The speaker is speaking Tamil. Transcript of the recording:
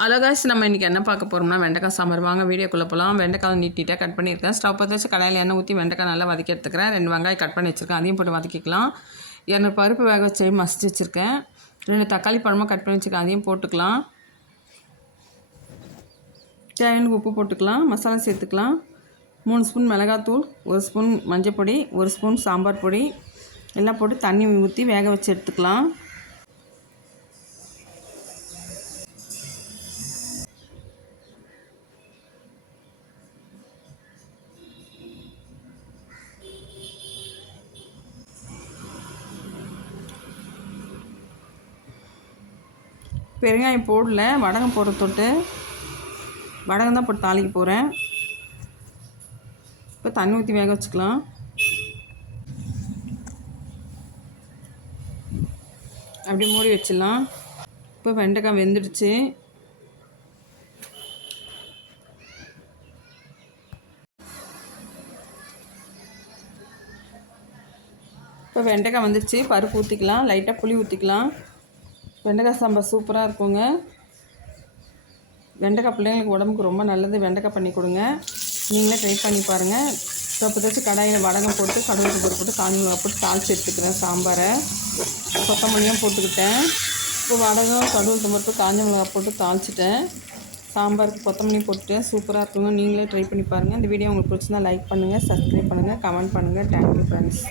ஹலோ காய்ஸ், நம்ம இன்றைக்கி என்ன பார்க்க போகிறோம்னா வெண்டைக்காய் சாம்பார். வாங்க வீடியோக்குள்ளே போகலாம். வெண்டைக்காய் நீட்டாக கட் பண்ணியிருக்கேன். ஸ்டவ் பற்ற வச்சு கடாயில் எண்ணெய் ஊற்றி வெண்டைக்காய் நல்லா வதக்கி எடுத்துக்கிறேன். 2 வெங்காயம் கட் பண்ணி வச்சுருக்கேன், அதையும் போட்டு வதக்கிக்கலாம். 200 பருப்பு வேக வச்சு மசிச்சு வச்சுருக்கேன். 2 தக்காளி பழமாக கட் பண்ணி வச்சுருக்கேன், அதையும் போட்டுக்கலாம். தேவையான உப்பு போட்டுக்கலாம். மசாலா சேர்த்துக்கலாம். 3 ஸ்பூன் மிளகாத்தூள், 1 ஸ்பூன் மஞ்சள் பொடி, 1 ஸ்பூன் சாம்பார் பொடி எல்லாம் போட்டு தண்ணி ஊற்றி வேக வச்சு எடுத்துக்கலாம். பெருங்காயம் போடல, வடகம் போட தொட்டு வடகம் தான் போட்டு தாளிக்க போகிறேன். இப்போ தண்ணி ஊற்றி வேக வச்சுக்கலாம். அப்படியே மூடி வச்சிடலாம். இப்போ வெண்டைக்காய் வெந்துடுச்சு. இப்போ வெண்டைக்காய் வந்துடுச்சு. பருப்பு ஊற்றிக்கலாம், லைட்டாக புளி ஊற்றிக்கலாம். வெண்டைக்காய் சாம்பார் சூப்பராக இருக்குங்க. வெண்டைக்காய் பிள்ளைங்களுக்கு உடம்புக்கு ரொம்ப நல்லது. வெண்டைக்காய் பண்ணி கொடுங்க, நீங்களே ட்ரை பண்ணி பாருங்கள். இப்போ வச்சு கடாயில் வடகம் போட்டு கடுகு பொருள் போட்டு காஞ்சி மிளகாய் போட்டு தாளித்து எடுத்துக்கிறேன். சாம்பாரை கொத்தமல்லியும் போட்டுக்கிட்டேன். இப்போ வடகம் கடுகு போட்டு காஞ்சி மிளகாய் போட்டு தாளிச்சிட்டேன். சாம்பாருக்கு கொத்தமல்லியும் போட்டுட்டேன். சூப்பராக இருக்குங்க, நீங்களே ட்ரை பண்ணி பாருங்கள். இந்த வீடியோ உங்களுக்கு பிடிச்சிருந்தா லைக் பண்ணுங்கள், சப்ஸ்கிரைப் பண்ணுங்கள், கமெண்ட் பண்ணுங்கள். Thank you friends.